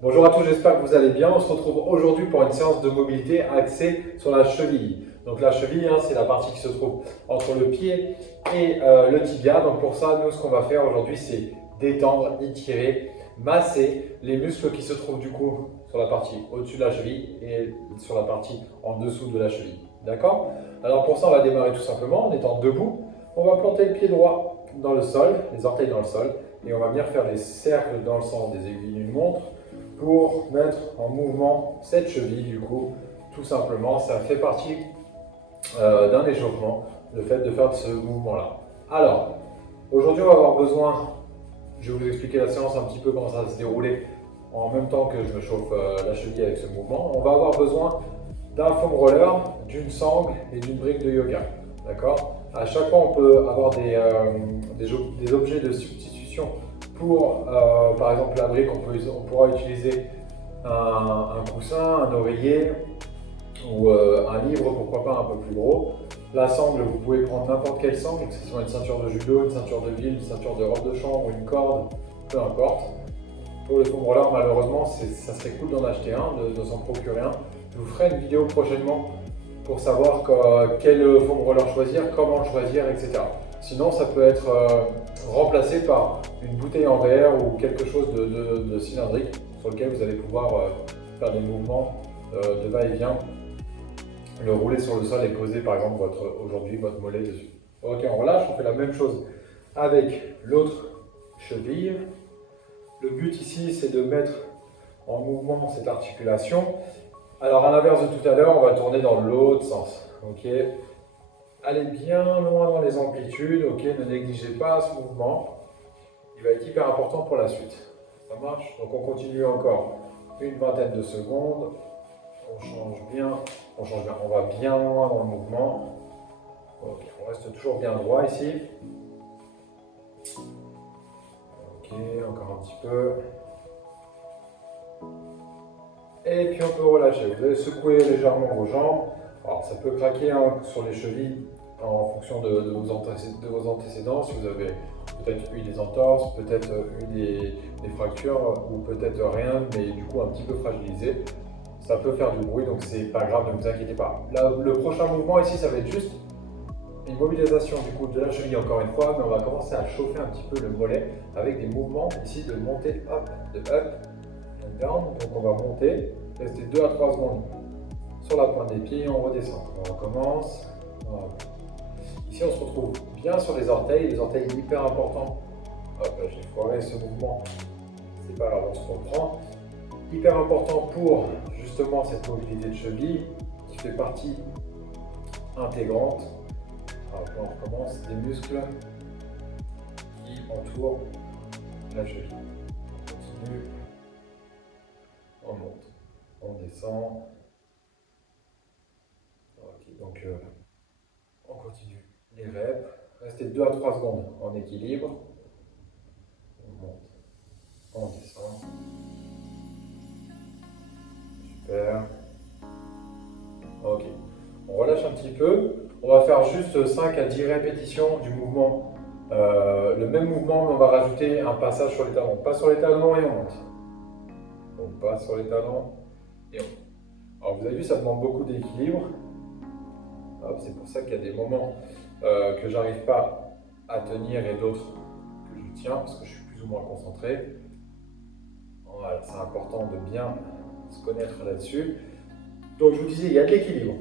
Bonjour à tous, j'espère que vous allez bien. On se retrouve aujourd'hui pour une séance de mobilité axée sur la cheville. Donc la cheville, c'est la partie qui se trouve entre le pied et le tibia. Donc pour ça, nous, ce qu'on va faire aujourd'hui, c'est détendre, étirer, masser les muscles qui se trouvent du coup sur la partie au-dessus de la cheville et sur la partie en dessous de la cheville. D'accord? Alors pour ça, on va démarrer tout simplement en étant debout. On va planter le pied droit dans le sol, les orteils dans le sol, et on va venir faire des cercles dans le sens des aiguilles d'une montre pour mettre en mouvement cette cheville. Du coup, tout simplement, ça fait partie d'un échauffement, le fait de faire ce mouvement-là. Alors, aujourd'hui, on va avoir besoin, je vais vous expliquer la séance un petit peu comment ça va se dérouler en même temps que je me chauffe la cheville avec ce mouvement. On va avoir besoin d'un foam roller, d'une sangle et d'une brique de yoga. D'accord? À chaque fois, on peut avoir des objets de substitution pour, par exemple, la brique, on pourra utiliser un coussin, un oreiller ou un livre, pourquoi pas un peu plus gros. La sangle, vous pouvez prendre n'importe quelle sangle, que ce soit une ceinture de judo, une ceinture de ville, une ceinture de robe de chambre, une corde, peu importe. Pour le foam roller, malheureusement, ça serait cool d'en acheter un, de s'en procurer un. Je vous ferai une vidéo prochainement pour savoir quel foam roller choisir, comment le choisir, etc. Sinon, ça peut être remplacé par une bouteille en verre ou quelque chose de cylindrique sur lequel vous allez pouvoir faire des mouvements de va-et-vient, le rouler sur le sol et poser par exemple aujourd'hui votre mollet dessus. Ok, on relâche, on fait la même chose avec l'autre cheville. Le but ici, c'est de mettre en mouvement cette articulation. Alors à l'inverse de tout à l'heure, on va tourner dans l'autre sens. Ok, allez bien loin dans les amplitudes. Ok, ne négligez pas ce mouvement. Il va être hyper important pour la suite. Ça marche? Donc on continue encore une vingtaine de secondes. On change bien. On va bien loin dans le mouvement. Ok, on reste toujours bien droit ici. Ok, encore un petit peu. Et puis on peut relâcher. Vous allez secouer légèrement vos jambes. Alors ça peut craquer sur les chevilles en fonction de vos antécédents. Si vous avez peut-être eu des entorses, peut-être eu des fractures ou peut-être rien, mais du coup un petit peu fragilisé. Ça peut faire du bruit, donc c'est pas grave, ne vous inquiétez pas. Là, le prochain mouvement ici, ça va être juste une mobilisation du coup de la cheville encore une fois, mais on va commencer à chauffer un petit peu le mollet avec des mouvements ici de montée up, de up, and down. Donc on va monter, rester 2 à 3 secondes sur la pointe des pieds et on redescend. On recommence. Voilà. Ici on se retrouve bien sur les orteils hyper importants. Hop, j'ai foiré ce mouvement, c'est pas grave, on se reprend. Hyper important pour justement cette mobilité de cheville qui fait partie intégrante. Alors là on recommence, des muscles qui entourent la cheville. On continue, on monte, on descend. Ok, donc on continue les reps. Restez 2 à 3 secondes en équilibre. On monte, on descend. Super. Ok. On relâche un petit peu. On va faire juste 5 à 10 répétitions du mouvement. Le même mouvement, mais on va rajouter un passage sur les talons. Pas sur les talons et on monte. Donc pas sur les talons et on monte. Alors vous avez vu, ça demande beaucoup d'équilibre. C'est pour ça qu'il y a des moments que j'arrive pas à tenir et d'autres que je tiens parce que je suis plus ou moins concentré. Voilà, c'est important de bien se connaître là-dessus. Donc je vous disais, il y a de l'équilibre.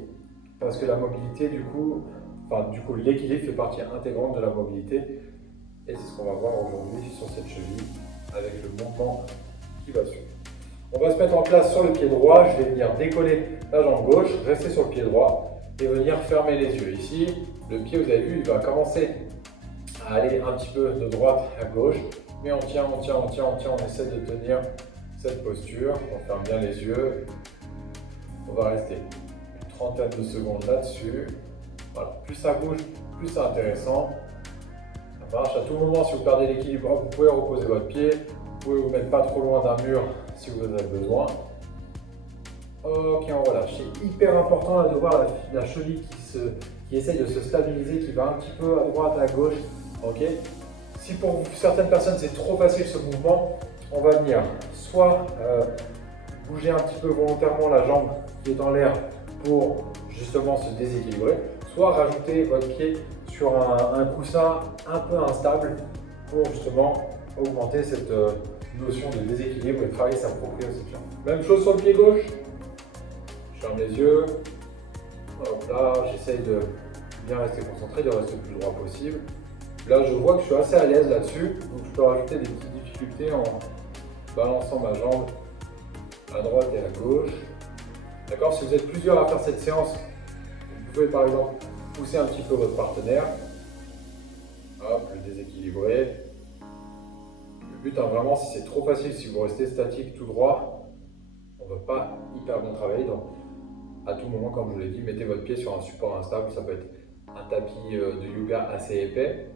Parce que la mobilité, du coup l'équilibre fait partie intégrante de la mobilité. Et c'est ce qu'on va voir aujourd'hui sur cette cheville avec le mouvement qui va suivre. On va se mettre en place sur le pied droit. Je vais venir décoller la jambe gauche, rester sur le pied droit et venir fermer les yeux. Ici, le pied, vous avez vu, il va commencer à aller un petit peu de droite à gauche. Mais on tient, on essaie de tenir cette posture. On ferme bien les yeux. On va rester une trentaine de secondes là-dessus. Voilà. Plus ça bouge, plus c'est intéressant. Ça marche. À tout moment, si vous perdez l'équilibre, vous pouvez reposer votre pied. Vous pouvez vous mettre pas trop loin d'un mur si vous en avez besoin. Ok, on relâche. C'est hyper important là, de voir la cheville qui essaye de se stabiliser, qui va un petit peu à droite, à gauche. Ok. Si pour certaines personnes c'est trop facile ce mouvement, on va venir soit bouger un petit peu volontairement la jambe qui est en l'air pour justement se déséquilibrer, soit rajouter votre pied sur un coussin un peu instable pour justement augmenter cette notion de déséquilibre et travailler sa proprioception. Même chose sur le pied gauche. Je ferme les yeux. Hop là, j'essaye de bien rester concentré, de rester le plus droit possible. Là, je vois que je suis assez à l'aise là-dessus, donc je peux rajouter des petites difficultés en balançant ma jambe à droite et à gauche. D'accord? Si vous êtes plusieurs à faire cette séance, vous pouvez par exemple pousser un petit peu votre partenaire. Hop, le déséquilibrer. Le but, vraiment, si c'est trop facile, si vous restez statique tout droit, on ne va pas hyper bien travailler. Donc, à tout moment, comme je vous l'ai dit, mettez votre pied sur un support instable. Ça peut être un tapis de yoga assez épais,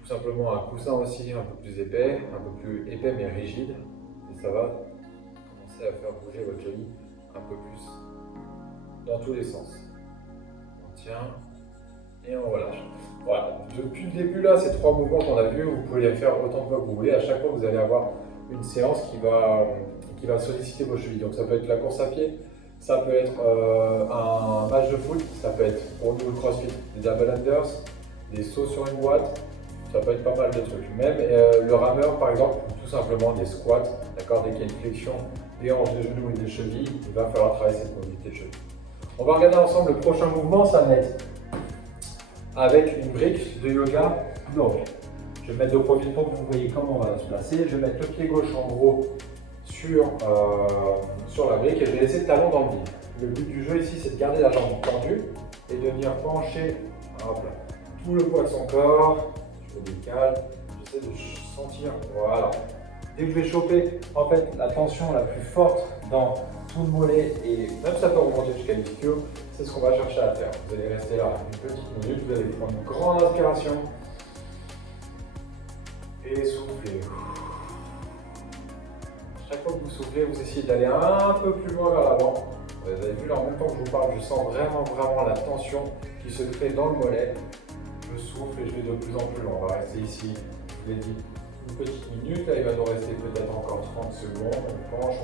tout simplement un coussin aussi un peu plus épais mais rigide. Et ça va commencer à faire bouger votre cheville un peu plus dans tous les sens. On tient et on relâche. Voilà, depuis le début là, ces 3 mouvements qu'on a vus, vous pouvez les faire autant de fois que vous voulez. À chaque fois, vous allez avoir une séance qui va solliciter vos chevilles. Donc ça peut être la course à pied, ça peut être un match de foot, ça peut être pour nous le crossfit, des double unders, des sauts sur une boîte, ça peut être pas mal de trucs. Même le rameur par exemple, ou tout simplement des squats, d'accord, dès qu'il y a une flexion des hanches, des genoux et des chevilles, il va falloir travailler cette mobilité de cheville. On va regarder ensemble le prochain mouvement, ça va être avec une brique de yoga. Donc, je vais mettre de profil pour que vous voyez comment on va se placer. Je vais mettre le pied gauche en gros sur la brique et je vais laisser le talon dans le vide. Le but du jeu ici, c'est de garder la jambe tendue et de venir pencher tout le poids de son corps. Je me décale, j'essaie de sentir, voilà. Dès que je vais choper en fait la tension la plus forte dans tout le mollet et même ça peut remonter jusqu'à l'ischio, c'est ce qu'on va chercher à faire. Vous allez rester là une petite minute, vous allez prendre une grande inspiration et souffler. Chaque fois que vous soufflez, vous essayez d'aller un peu plus loin vers l'avant. Vous avez vu là, en même temps que je vous parle, je sens vraiment la tension qui se crée dans le mollet. Je souffle et je vais de plus en plus loin. On va rester ici, je vous l'ai dit, une petite minute. Là, il va nous rester peut-être encore 30 secondes. On penche,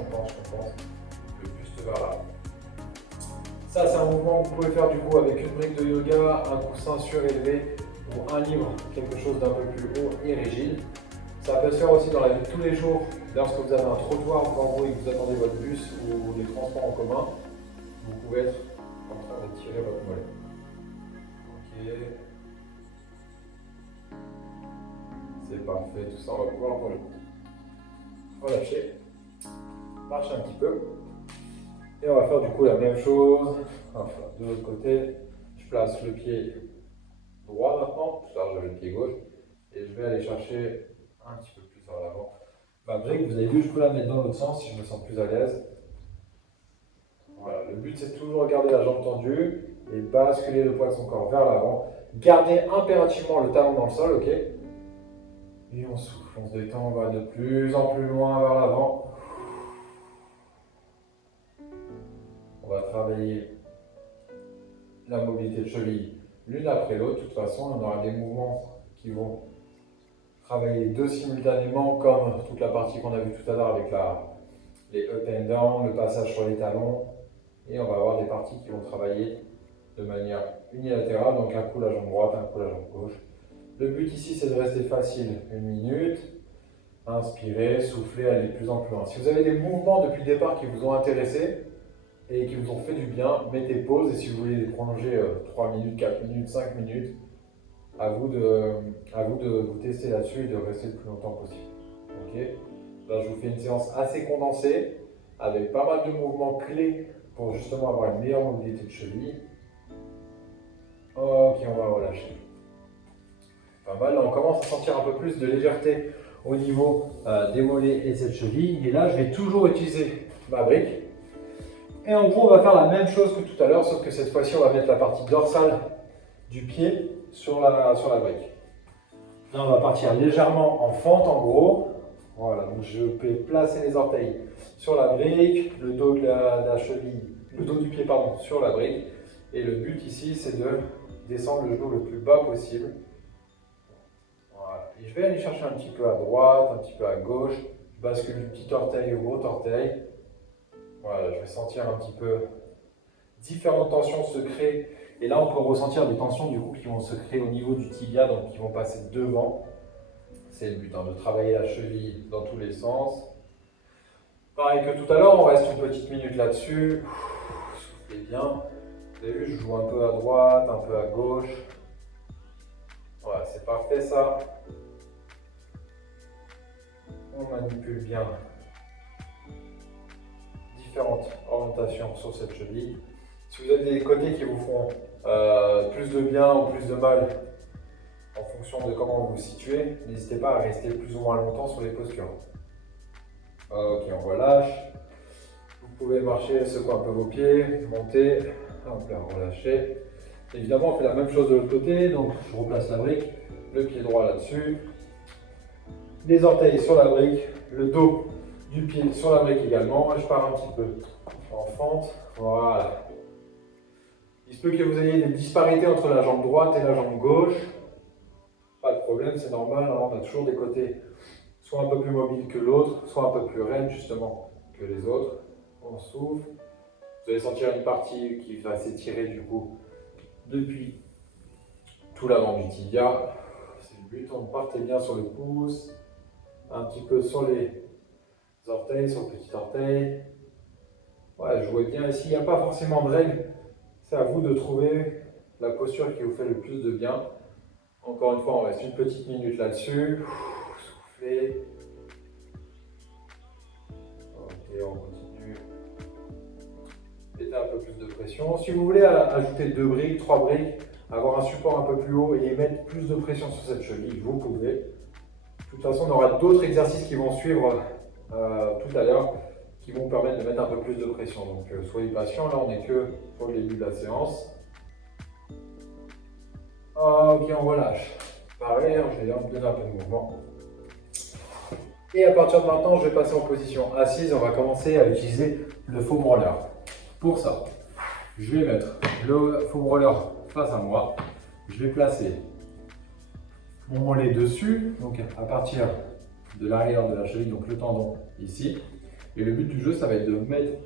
le buste vers là. Ça, c'est un mouvement que vous pouvez faire du coup avec une brique de yoga, un coussin surélevé ou un livre, quelque chose d'un peu plus haut et rigide. Ça peut se faire aussi dans la vie de tous les jours, lorsque vous avez un trottoir devant vous et que vous attendez votre bus ou des transports en commun. Vous pouvez être en train de tirer votre mollet. Ok. C'est parfait, tout ça, on va pouvoir relâcher, marcher un petit peu. Et on va faire du coup la même chose, enfin, de l'autre côté. Je place le pied droit maintenant, tout à l'heure j'avais le pied gauche, et je vais aller chercher un petit peu plus vers l'avant. Ma brique, vous avez vu, je peux la mettre dans l'autre sens si je me sens plus à l'aise. Voilà, le but c'est de toujours garder la jambe tendue et basculer le poids de son corps vers l'avant. Gardez impérativement le talon dans le sol, ok? Et on souffle, on se détend, on va de plus en plus loin vers l'avant. On va travailler la mobilité de cheville l'une après l'autre. De toute façon, on aura des mouvements qui vont travailler les deux simultanément, comme toute la partie qu'on a vue tout à l'heure avec les up and down, le passage sur les talons. Et on va avoir des parties qui vont travailler de manière unilatérale, donc un coup la jambe droite, un coup la jambe gauche. Le but ici, c'est de rester facile, une minute. Inspirez, soufflez, allez de plus en plus loin. Si vous avez des mouvements depuis le départ qui vous ont intéressé et qui vous ont fait du bien, mettez pause. Et si vous voulez les prolonger 3 minutes, 4 minutes, 5 minutes, à vous de vous tester là-dessus et de rester le plus longtemps possible. Ok. Là, je vous fais une séance assez condensée avec pas mal de mouvements clés pour justement avoir une meilleure mobilité de cheville. Ok, on va relâcher. Pas mal, là, on commence à sentir un peu plus de légèreté au niveau des mollets et de cette cheville. Et là, je vais toujours utiliser ma brique. Et en gros, on va faire la même chose que tout à l'heure, sauf que cette fois-ci, on va mettre la partie dorsale du pied sur la brique. Là, on va partir légèrement en fente, en gros. Voilà, donc je peux placer les orteils sur la brique, le dos de la cheville, le dos du pied, pardon, sur la brique. Et le but ici, c'est de descendre le genou le plus bas possible. Voilà. Et je vais aller chercher un petit peu à droite, un petit peu à gauche. Je bascule du petit orteil au gros orteil. Voilà, je vais sentir un petit peu différentes tensions se créent. Et là, on peut ressentir des tensions du coup qui vont se créer au niveau du tibia, donc qui vont passer devant. C'est le but, hein, de travailler la cheville dans tous les sens. Pareil que tout à l'heure, on reste une petite minute là-dessus. Soufflez bien. Vous avez vu, je joue un peu à droite, un peu à gauche. Voilà, c'est parfait ça. On manipule bien différentes orientations sur cette cheville. Si vous avez des côtés qui vous font plus de bien ou plus de mal en fonction de comment vous vous situez, n'hésitez pas à rester plus ou moins longtemps sur les postures. Ok, on relâche. Vous pouvez marcher, secouer un peu vos pieds, monter, hop là, relâcher. Évidemment, on fait la même chose de l'autre côté, donc je replace la brique, le pied droit là-dessus, les orteils sur la brique, le dos du pied sur la brique également. Je pars un petit peu en fente, voilà. Il se peut que vous ayez des disparités entre la jambe droite et la jambe gauche. Pas de problème, c'est normal, hein, on a toujours des côtés soit un peu plus mobiles que l'autre, soit un peu plus raides justement que les autres. On souffle. Vous allez sentir une partie qui va s'étirer du coup depuis tout l'avant du tibia. C'est le but, on partez bien sur le pouce, un petit peu sur les orteils, sur le petit orteil. Ouais, jouez bien ici, il n'y a pas forcément de règles. C'est à vous de trouver la posture qui vous fait le plus de bien. Encore une fois, on reste une petite minute là-dessus. Soufflez. Ok, on continue. Mettez un peu plus de pression. Si vous voulez ajouter 2 briques, 3 briques, avoir un support un peu plus haut et mettre plus de pression sur cette cheville, vous pouvez. De toute façon, on aura d'autres exercices qui vont suivre tout à l'heure qui vont permettre de mettre un peu plus de pression. Donc soyez patient, là on n'est que pour le début de la séance. Ok, on relâche. Pareil, je vais donner un peu de mouvement. Et à partir de maintenant, je vais passer en position assise. On va commencer à utiliser le foam roller. Pour ça, je vais mettre le foam roller face à moi. Je vais placer mon mollet dessus, donc à partir de l'arrière de la cheville, donc le tendon ici. Et le but du jeu, ça va être de mettre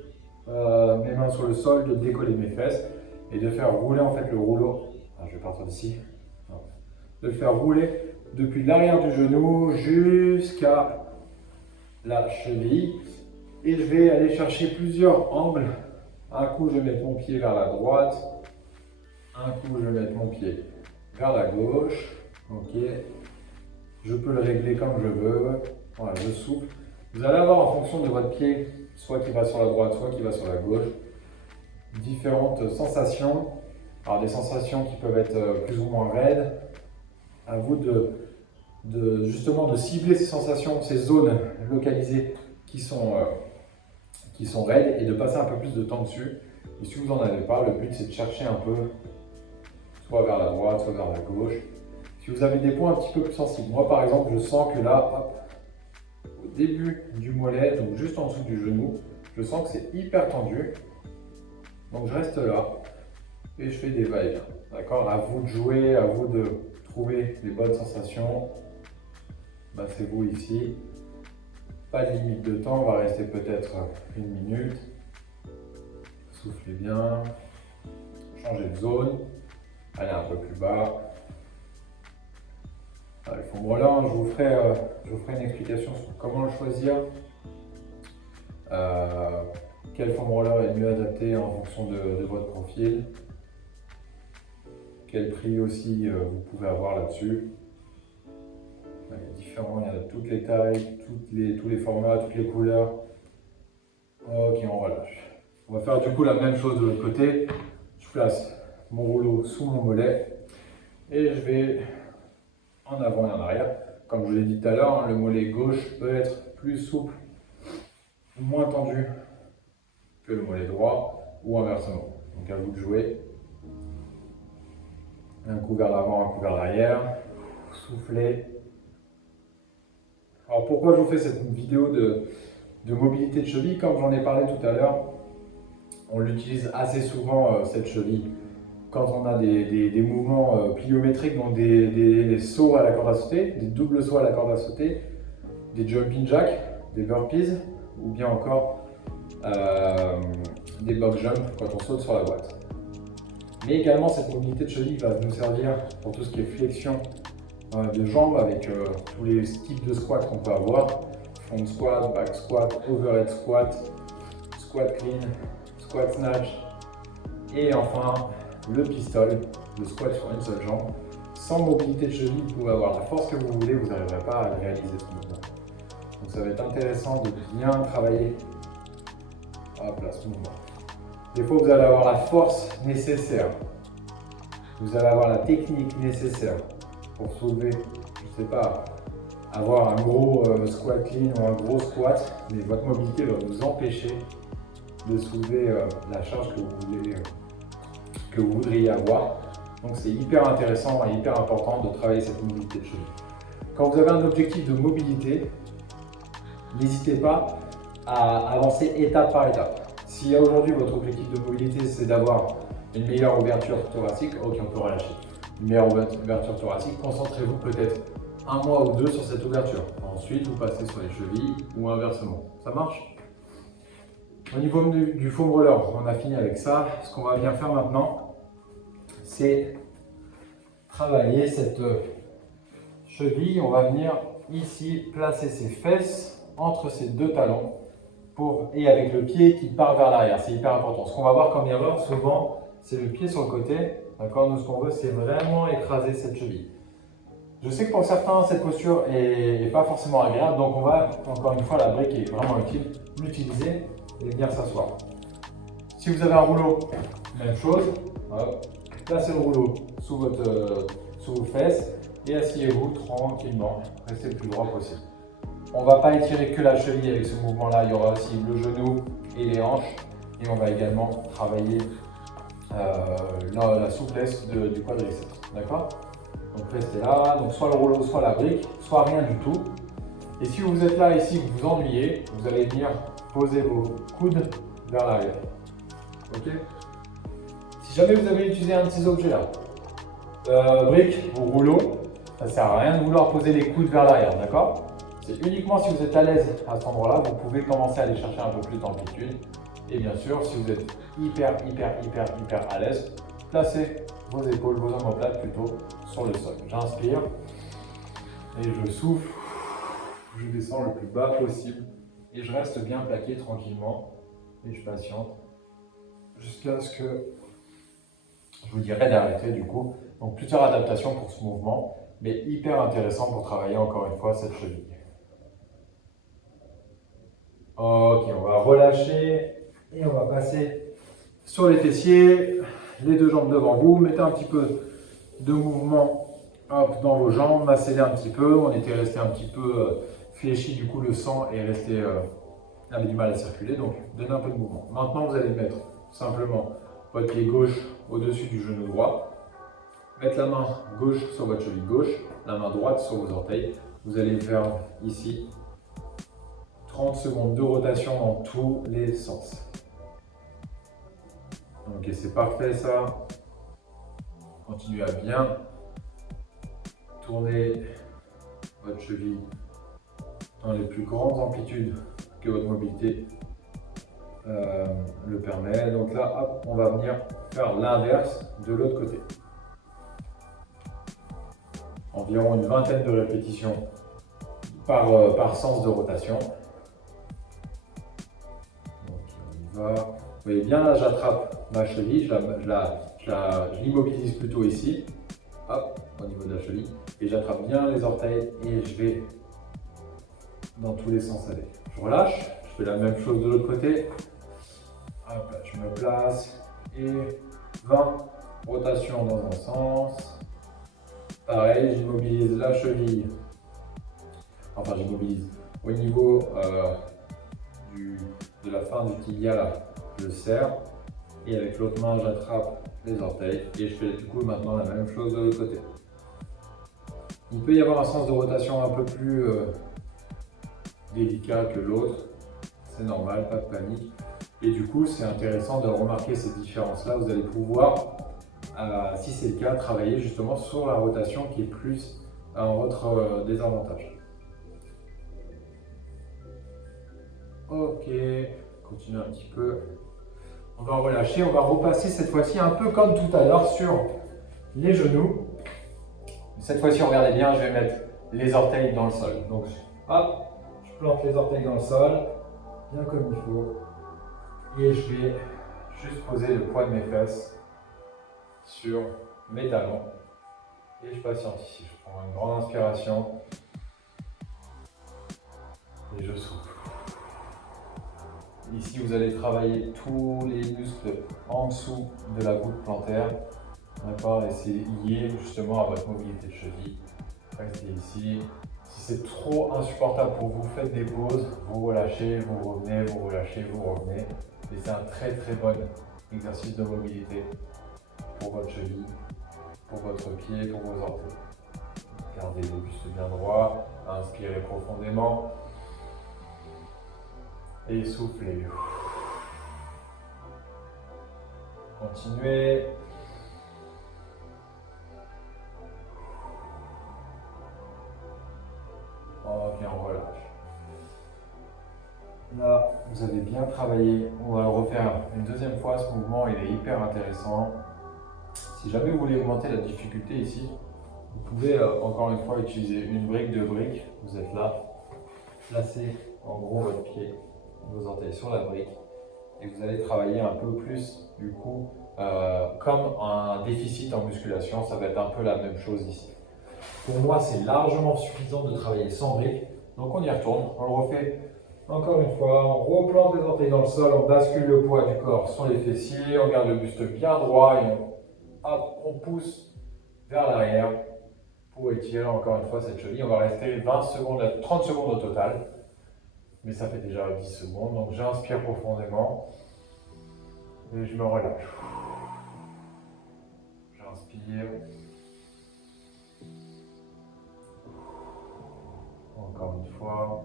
mes mains sur le sol, de décoller mes fesses et de faire rouler en fait le rouleau. Je vais partir d'ici. De le faire rouler depuis l'arrière du genou jusqu'à la cheville. Et je vais aller chercher plusieurs angles. Un coup, je vais mettre mon pied vers la droite. Un coup, je vais mettre mon pied vers la gauche. Ok. Je peux le régler comme je veux. Voilà, je souffle. Vous allez avoir en fonction de votre pied, soit qui va sur la droite, soit qui va sur la gauche, différentes sensations. Alors des sensations qui peuvent être plus ou moins raides. À vous justement de cibler ces sensations, ces zones localisées qui sont raides et de passer un peu plus de temps dessus. Et si vous n'en avez pas, le but c'est de chercher un peu, soit vers la droite, soit vers la gauche. Si vous avez des points un petit peu plus sensibles, moi par exemple, je sens que là, hop, au début du mollet, donc juste en dessous du genou, je sens que c'est hyper tendu. Donc je reste là et je fais des va-et-vient. D'accord? À vous de jouer, à vous de trouver les bonnes sensations. C'est vous ici. Pas de limite de temps, on va rester peut-être 1 minute. Soufflez bien. Changez de zone. Allez un peu plus bas. Le foam roller, je vous ferai une explication sur comment le choisir. Quel foam roller est mieux adapté en fonction de votre profil. Quel prix aussi vous pouvez avoir là-dessus. Il y a différents, il y a toutes les tailles, tous les formats, toutes les couleurs. Ok, on relâche. On va faire du coup la même chose de l'autre côté. Je place mon rouleau sous mon mollet et je vais en avant et en arrière. Comme je vous l'ai dit tout à l'heure, le mollet gauche peut être plus souple ou moins tendu que le mollet droit ou inversement. Donc à vous de jouer. Un coup vers l'avant, un coup vers l'arrière. Soufflez. Alors pourquoi je vous fais cette vidéo de mobilité de cheville? Comme j'en ai parlé tout à l'heure, on l'utilise assez souvent cette cheville quand on a des mouvements pliométriques, donc des sauts à la corde à sauter, des doubles sauts à la corde à sauter, des jumping jacks, des burpees, ou bien encore des box jumps quand on saute sur la boîte. Mais également, cette mobilité de cheville va nous servir pour tout ce qui est flexion de jambes avec tous les types de squats qu'on peut avoir. Front squat, back squat, overhead squat, squat clean, squat snatch et enfin le pistol, le squat sur une seule jambe. Sans mobilité de cheville, vous pouvez avoir la force que vous voulez, vous n'arriverez pas à réaliser ce mouvement. Donc ça va être intéressant de bien travailler ce mouvement. Des fois, vous allez avoir la force nécessaire, vous allez avoir la technique nécessaire pour soulever, je ne sais pas, avoir un gros squat clean ou un gros squat, mais votre mobilité va vous empêcher de soulever la charge que vous voudriez avoir. Donc c'est hyper intéressant et hyper important de travailler cette mobilité de cheville. Quand vous avez un objectif de mobilité, n'hésitez pas à avancer étape par étape. Si aujourd'hui votre objectif de mobilité c'est d'avoir une meilleure ouverture thoracique, ok, on peut relâcher. Une meilleure ouverture thoracique, concentrez-vous peut-être un mois ou deux sur cette ouverture. Ensuite, vous passez sur les chevilles ou inversement. Ça marche? Au niveau du foam roller, on a fini avec ça. Ce qu'on va bien faire maintenant, c'est travailler cette cheville. On va venir ici placer ses fesses entre ces deux talons et avec le pied qui part vers l'arrière. C'est hyper important. Ce qu'on va voir comme erreur souvent, c'est le pied sur le côté. D'accord? Nous, ce qu'on veut, c'est vraiment écraser cette cheville. Je sais que pour certains, cette posture n'est pas forcément agréable, donc on va, encore une fois, la brique est vraiment utile, l'utiliser et venir s'asseoir. Si vous avez un rouleau, même chose, hop, placez le rouleau sous vos fesses et asseyez-vous tranquillement, restez le plus droit possible. On ne va pas étirer que la cheville avec ce mouvement-là, il y aura aussi le genou et les hanches et on va également travailler la souplesse du quadriceps, d'accord? Donc restez là, donc soit le rouleau, soit la brique, soit rien du tout. Et si vous êtes là ici, vous vous ennuyez, vous allez venir poser vos coudes vers l'arrière. Ok? Si jamais vous avez utilisé un de ces objets-là, brique ou rouleau, ça ne sert à rien de vouloir poser les coudes vers l'arrière, d'accord? C'est uniquement si vous êtes à l'aise à cet endroit-là, vous pouvez commencer à aller chercher un peu plus d'amplitude. Et bien sûr, si vous êtes hyper à l'aise, placez vos épaules, vos omoplates plutôt sur le sol. J'inspire et je souffle, je descends le plus bas possible et je reste bien plaqué tranquillement et je patiente jusqu'à ce que je vous dirai d'arrêter du coup. Donc plusieurs adaptations pour ce mouvement, mais hyper intéressant pour travailler encore une fois cette cheville. Ok, on va relâcher et on va passer sur les fessiers, les deux jambes devant vous. Mettez un petit peu de mouvement hop, dans vos jambes, massez-les un petit peu. On était resté un petit peu fléchi, du coup le sang est resté, avait du mal à circuler, donc donnez un peu de mouvement. Maintenant, vous allez mettre simplement votre pied gauche au-dessus du genou droit. Mettre la main gauche sur votre cheville gauche, la main droite sur vos orteils. Vous allez faire ici 30 secondes de rotation dans tous les sens. Ok, c'est parfait ça. Continuez à bien tourner votre cheville dans les plus grandes amplitudes que votre mobilité le permet. Donc là, hop, on va venir faire l'inverse de l'autre côté. Environ une vingtaine de répétitions par sens de rotation. Donc, on y va. Vous voyez bien là, j'attrape ma cheville, je l'immobilise plutôt ici, hop, au niveau de la cheville, et j'attrape bien les orteils et je vais dans tous les sens avec. Je relâche, je fais la même chose de l'autre côté, hop, là, je me place et 20 rotations dans un sens. Pareil, j'immobilise la cheville, enfin j'immobilise au niveau de la fin du tibia là, je serre et avec l'autre main j'attrape les orteils et je fais du coup maintenant la même chose de l'autre côté. Il peut y avoir un sens de rotation un peu plus délicat que l'autre, c'est normal, pas de panique. Et du coup c'est intéressant de remarquer ces différences là, vous allez pouvoir si c'est le cas, travailler justement sur la rotation qui est plus votre désavantage. Ok, continue un petit peu. On va relâcher, on va repasser cette fois-ci un peu comme tout à l'heure sur les genoux. Cette fois-ci, regardez bien, je vais mettre les orteils dans le sol. Donc, hop, je plante les orteils dans le sol, bien comme il faut. Et je vais juste poser le poids de mes fesses sur mes talons. Et je patiente ici. Je prends une grande inspiration. Et je souffle. Ici, vous allez travailler tous les muscles en dessous de la voûte plantaire. D'accord? Et c'est lié justement à votre mobilité de cheville. Restez ici. Si c'est trop insupportable pour vous, faites des pauses. Vous relâchez, vous revenez, vous relâchez, vous revenez. Et c'est un très très bon exercice de mobilité pour votre cheville, pour votre pied, pour vos orteils. Gardez le buste bien droit. Inspirez profondément. Et soufflez. Continuez. Ok, on relâche. Là, vous avez bien travaillé. On va le refaire une deuxième fois. Ce mouvement, il est hyper intéressant. Si jamais vous voulez augmenter la difficulté ici, vous pouvez encore une fois utiliser une brique, deux briques. Vous êtes là. Placez en gros votre pied, vos orteils sur la brique. Et vous allez travailler un peu plus, du coup, comme un déficit en musculation. Ça va être un peu la même chose ici. Pour moi, c'est largement suffisant de travailler sans briques. Donc on y retourne, on le refait encore une fois. On replante les orteils dans le sol, on bascule le poids du corps sur les fessiers, on garde le buste bien droit et on pousse vers l'arrière pour étirer encore une fois cette cheville. On va rester 20 secondes, 30 secondes au total. Mais ça fait déjà 10 secondes. Donc j'inspire profondément et je me relâche. J'inspire. Encore une fois.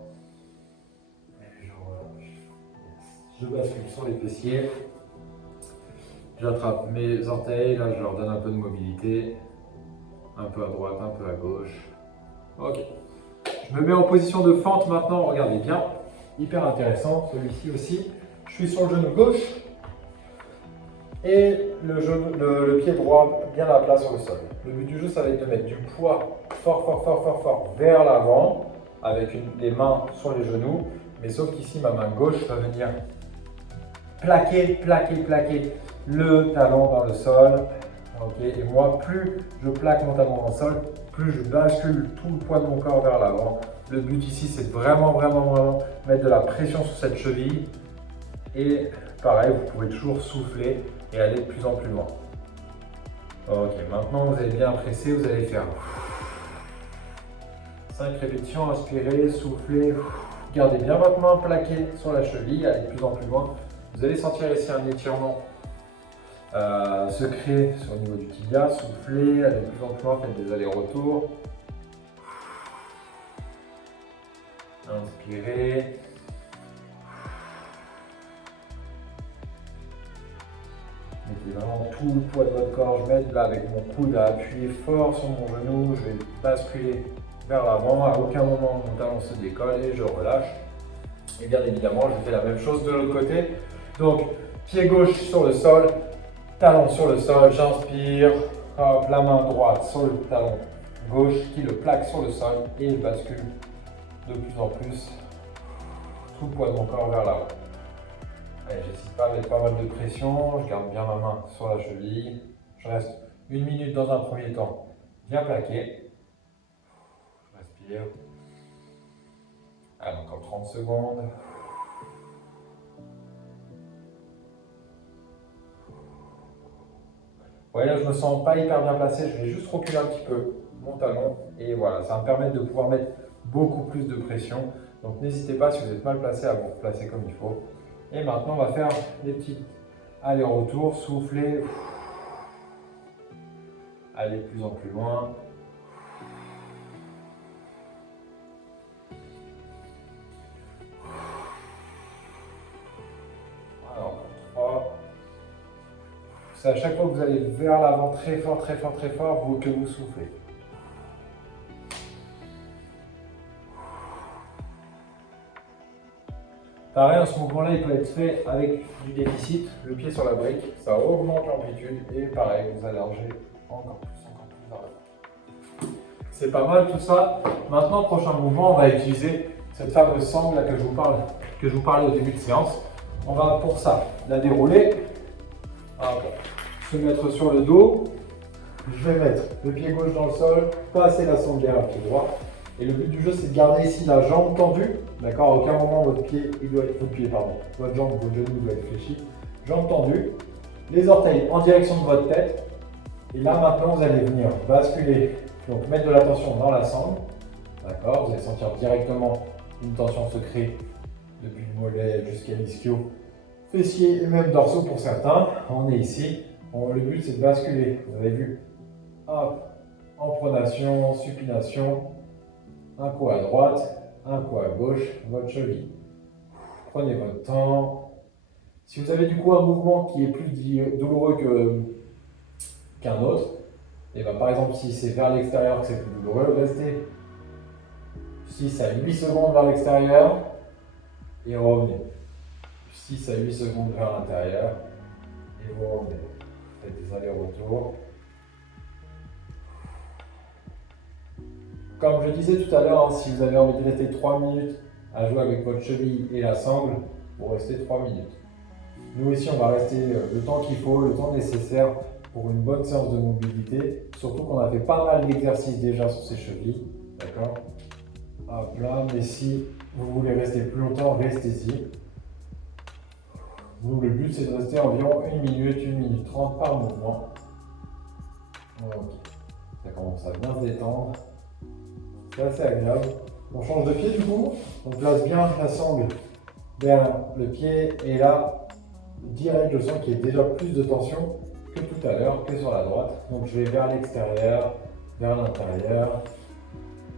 Et je relâche. Je bascule sur les fessiers. J'attrape mes orteils. Là, je leur donne un peu de mobilité. Un peu à droite, un peu à gauche. Ok. Je me mets en position de fente maintenant. Regardez bien. Hyper intéressant. Celui-ci aussi. Je suis sur le genou gauche. Et le pied droit bien à la place sur le sol. Le but du jeu, ça va être de mettre du poids fort vers l'avant avec les mains sur les genoux. Mais sauf qu'ici, ma main gauche va venir plaquer le talon dans le sol. Okay. Et moi, plus je plaque mon talon dans le sol, plus je bascule tout le poids de mon corps vers l'avant. Le but ici, c'est de vraiment mettre de la pression sur cette cheville. Et pareil, vous pouvez toujours souffler et aller de plus en plus loin. Ok, maintenant vous avez bien pressé, vous allez faire 5 répétitions, inspirez, soufflez, gardez bien votre main plaquée sur la cheville, allez de plus en plus loin. Vous allez sentir ici un étirement se créer sur le niveau du tibia, soufflez, allez de plus en plus loin, faites des allers-retours. Inspirez. Mettez vraiment tout le poids de votre corps. Je mets là avec mon coude à appuyer fort sur mon genou. Je vais basculer vers l'avant. À aucun moment mon talon se décolle et je relâche. Et bien évidemment, je fais la même chose de l'autre côté. Donc, pied gauche sur le sol, talon sur le sol. J'inspire. Hop, la main droite sur le talon gauche qui le plaque sur le sol et il bascule de plus en plus tout le poids de mon corps vers l'avant. J'hésite pas avec pas mal de pression, je garde bien ma main sur la cheville. Je reste 1 minute dans un premier temps, bien plaqué. Je respire. Allez, encore 30 secondes. Ouais, là je me sens pas hyper bien placé, je vais juste reculer un petit peu mon talon. Et voilà, ça va me permettre de pouvoir mettre beaucoup plus de pression. Donc n'hésitez pas, si vous êtes mal placé, à vous replacer comme il faut. Et maintenant, on va faire des petits allers-retours, souffler, aller de plus en plus loin. Alors, 3. C'est à chaque fois que vous allez vers l'avant très fort, très fort, très fort, que vous soufflez. Pareil, ce mouvement-là, il peut être fait avec du déficit, le pied sur la brique, ça augmente l'amplitude et pareil, vous allongez encore plus vers l'avant. C'est pas mal tout ça. Maintenant, prochain mouvement, on va utiliser cette fameuse sangle là que je vous parlais au début de séance. On va pour ça la dérouler, se mettre sur le dos. Je vais mettre le pied gauche dans le sol, passer la sangle derrière le pied droit. Et le but du jeu, c'est de garder ici la jambe tendue. D'accord, à aucun moment votre jambe, votre genou doit être fléchi. Jambe tendue, les orteils en direction de votre tête. Et là, maintenant, vous allez venir basculer, donc mettre de la tension dans la sangle. D'accord, vous allez sentir directement une tension se créer depuis le mollet jusqu'à l'ischio, fessier et même dorsaux pour certains. On est ici. Le but, c'est de basculer. Vous avez vu, hop, en pronation, supination. Un coup à droite, un coup à gauche, votre cheville. Prenez votre temps. Si vous avez du coup un mouvement qui est plus douloureux qu'un autre, et ben par exemple si c'est vers l'extérieur que c'est plus douloureux, restez 6 à 8 secondes vers l'extérieur et revenez. 6 à 8 secondes vers l'intérieur et vous revenez. Faites des allers-retours. Comme je disais tout à l'heure, si vous avez envie de rester 3 minutes à jouer avec votre cheville et la sangle, vous restez 3 minutes. Nous ici, on va rester le temps qu'il faut, le temps nécessaire pour une bonne séance de mobilité. Surtout qu'on a fait pas mal d'exercices déjà sur ces chevilles. D'accord? Hop là, mais si vous voulez rester plus longtemps, restez-y. Nous, le but, c'est de rester environ 1 minute 30 par mouvement. Ok. Ça commence à bien se détendre. C'est assez agréable. On change de pied du coup. On place bien la sangle vers le pied et là, direct, je sens qu'il y a déjà plus de tension que tout à l'heure, que sur la droite. Donc je vais vers l'extérieur, vers l'intérieur.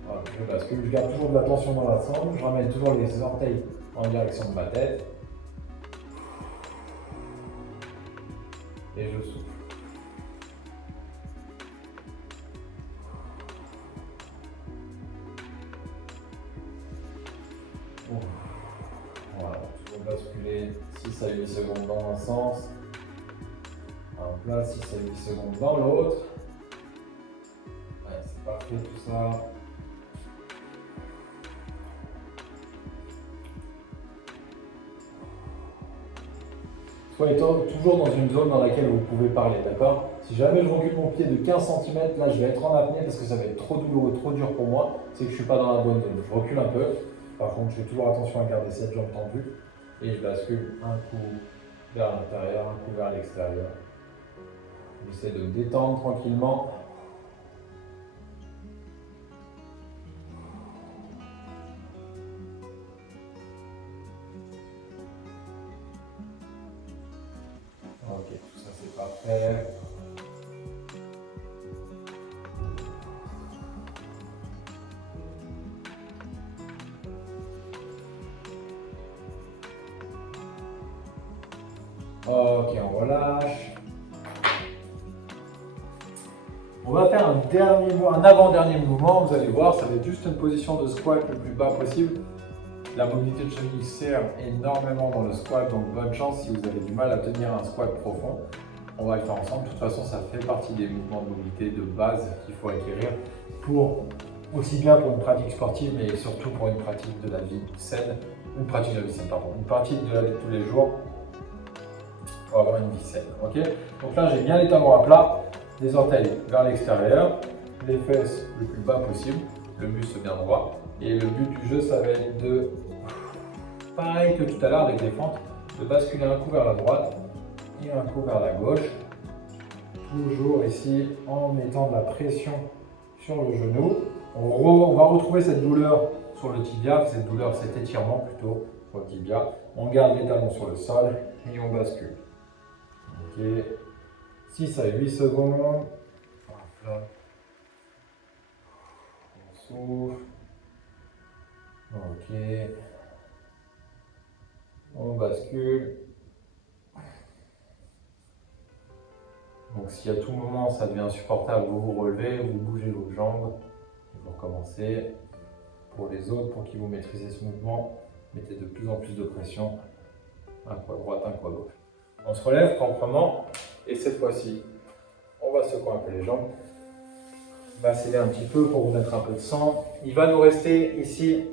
Voilà, je bascule, je garde toujours de la tension dans la sangle. Je ramène toujours les orteils en direction de ma tête. Et je souffle. Voilà, toujours basculer 6 à 8 secondes dans un sens. Hop là, 6 à 8 secondes dans l'autre. Ouais, c'est parfait tout ça. Soyez toujours dans une zone dans laquelle vous pouvez parler, d'accord? Si jamais je recule mon pied de 15 cm, là je vais être en apnée parce que ça va être trop douloureux, trop dur pour moi. C'est que je ne suis pas dans la bonne zone. Je recule un peu. Par contre, je fais toujours attention à garder cette jambe tendue. Et je bascule un coup vers l'intérieur, un coup vers l'extérieur. J'essaie de me détendre tranquillement. Ok, tout ça c'est parfait. Ok, on relâche. On va faire un avant-dernier mouvement. Vous allez voir, ça va être juste une position de squat le plus bas possible. La mobilité de cheville sert énormément dans le squat, donc bonne chance si vous avez du mal à tenir un squat profond. On va le faire ensemble. De toute façon, ça fait partie des mouvements de mobilité de base qu'il faut acquérir aussi bien pour une pratique sportive, mais surtout pour une pratique de la vie saine, une pratique de la vie saine, pardon, une pratique de la vie de tous les jours pour avoir une vie saine. Ok. Donc là, j'ai bien les talons à plat, les orteils vers l'extérieur, les fesses le plus bas possible, le buste bien droit. Et le but du jeu, ça va être de, pareil que tout à l'heure avec les fentes, de basculer un coup vers la droite et un coup vers la gauche. Toujours ici en mettant de la pression sur le genou. On va retrouver cette douleur sur le tibia, cette douleur, cet étirement plutôt sur le tibia. On garde les talons sur le sol et on bascule. Ok. 6 à 8 secondes. Voilà. On souffle. Ok. On bascule. Donc si à tout moment ça devient insupportable, vous vous relevez, vous bougez vos jambes et vous recommencez. Pour les autres, pour qu'ils vous maîtrisez ce mouvement, mettez de plus en plus de pression. Un coup à droite, un coup à gauche. On se relève proprement et cette fois-ci, on va secouer un peu les jambes. On va s'aider un petit peu pour vous mettre un peu de sang. Il va nous rester ici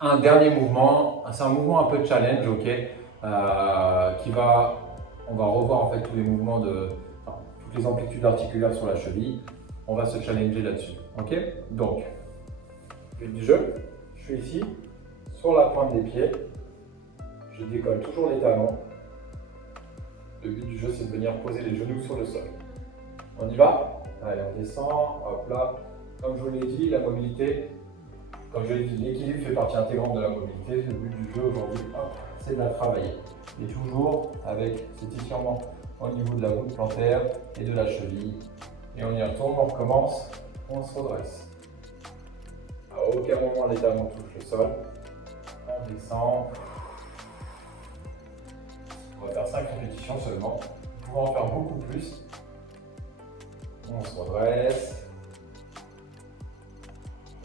un dernier mouvement. C'est un mouvement un peu de challenge, ok, on va revoir en fait tous les mouvements toutes les amplitudes articulaires sur la cheville. On va se challenger là-dessus, ok. Donc, but du jeu, je suis ici sur la pointe des pieds. Je décolle toujours les talons. Le but du jeu, c'est de venir poser les genoux sur le sol. On y va? Allez, on descend, hop là. Comme je vous l'ai dit, la mobilité, comme je l'ai dit, l'équilibre fait partie intégrante de la mobilité. Le but du jeu aujourd'hui, c'est de la travailler. Et toujours avec cet étirement au niveau de la voûte plantaire et de la cheville. Et on y retourne, on recommence, on se redresse. À aucun moment les talons touchent le sol. On descend. On va faire 5 répétitions seulement. Vous pouvez en faire beaucoup plus. On se redresse.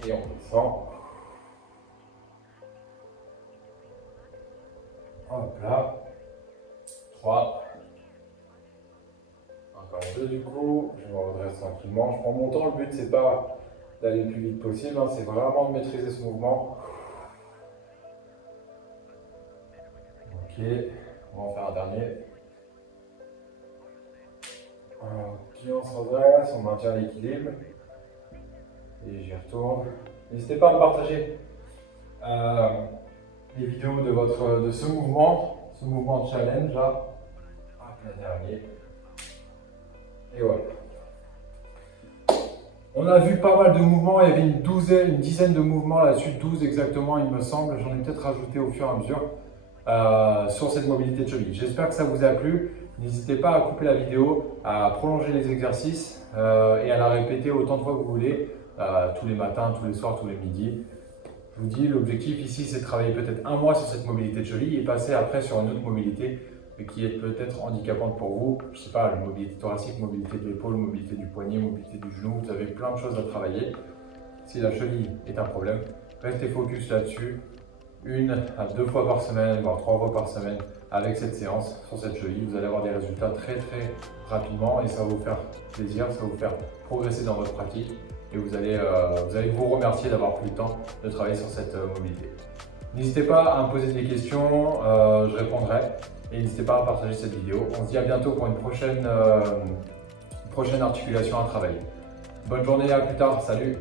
Et on descend. Hop là. 3. Encore 2 du coup. Je me redresse tranquillement. Je prends mon temps. Le but, c'est pas d'aller le plus vite possible. C'est vraiment de maîtriser ce mouvement. Ok. On va en faire un dernier. Ok, on se redresse, on maintient l'équilibre. Et j'y retourne. N'hésitez pas à me partager les vidéos de ce mouvement de challenge là. Hop, le dernier. Et voilà. On a vu pas mal de mouvements, il y avait une dizaine de mouvements là-dessus, 12 exactement il me semble. J'en ai peut-être rajouté au fur et à mesure sur cette mobilité de cheville. J'espère que ça vous a plu. N'hésitez pas à couper la vidéo, à prolonger les exercices et à la répéter autant de fois que vous voulez, tous les matins, tous les soirs, tous les midis. Je vous dis, l'objectif ici, c'est de travailler peut-être un mois sur cette mobilité de cheville et passer après sur une autre mobilité qui est peut-être handicapante pour vous. Je ne sais pas, la mobilité thoracique, mobilité de l'épaule, mobilité du poignet, mobilité du genou. Vous avez plein de choses à travailler. Si la cheville est un problème, restez focus là-dessus. 1 à 2 fois par semaine, voire 3 fois par semaine avec cette séance sur cette cheville. Vous allez avoir des résultats très rapidement et ça va vous faire plaisir, ça va vous faire progresser dans votre pratique et vous allez vous remercier d'avoir pris le temps de travailler sur cette mobilité. N'hésitez pas à me poser des questions, je répondrai et n'hésitez pas à partager cette vidéo. On se dit à bientôt pour une prochaine articulation à travailler. Bonne journée, à plus tard, salut!